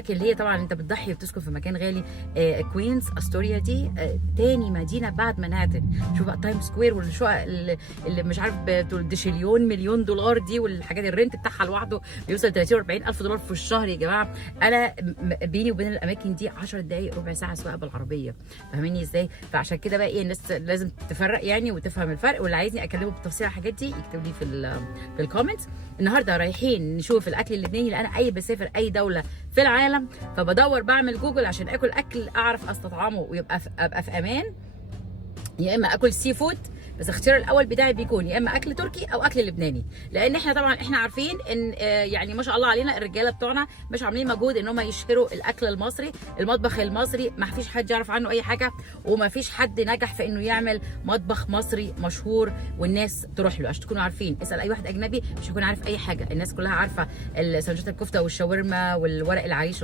الاماكن اللي هي طبعا انت بتضحي وبتسكن في مكان غالي. كوينز استوريا دي تاني مدينه بعد مانهاتن. شوف بقى تايم سكوير والشقق اللي مش عارف بدشليون مليون دولار دي، والحاجات الرنت بتاعها لوحده بيوصل 30 و40 الف دولار في الشهر يا جماعه. انا بيني وبين الاماكن دي 10 دقائق ربع ساعه سواقه بالعربيه، فاهميني ازاي؟ فعشان كده بقى ايه، الناس لازم تفرق يعني وتفهم الفرق، واللي عايزني اكلمه بالتفصيل على الحاجات دي يكتب لي في الكومنتس. النهارده رايحين نشوف الاكل اللبناني، لان انا بسافر اي دوله في العالم فبدور بعمل جوجل عشان اكل اعرف استطعمه ويبقى ابقى في امان. يا اما اكل سي فود، بس الاختيار الاول بتاعي بيكون يا اما اكل تركي او اكل لبناني، لان احنا طبعا عارفين ان يعني ما شاء الله علينا الرجاله بتوعنا مش عاملين مجهود ان هم يشهروا الاكل المصري. المطبخ المصري ما فيش حد يعرف عنه اي حاجه، وما فيش حد نجح في انه يعمل مطبخ مصري مشهور والناس تروح له. عشان تكونوا عارفين، اسال اي واحد اجنبي مش هيكون عارف اي حاجه. الناس كلها عارفه سندوتشات الكفته والشاورما والورق العيش